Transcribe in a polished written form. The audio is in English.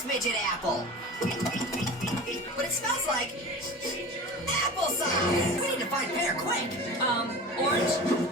this midget apple. But it smells like applesauce. We need to find Pear quick. Orange?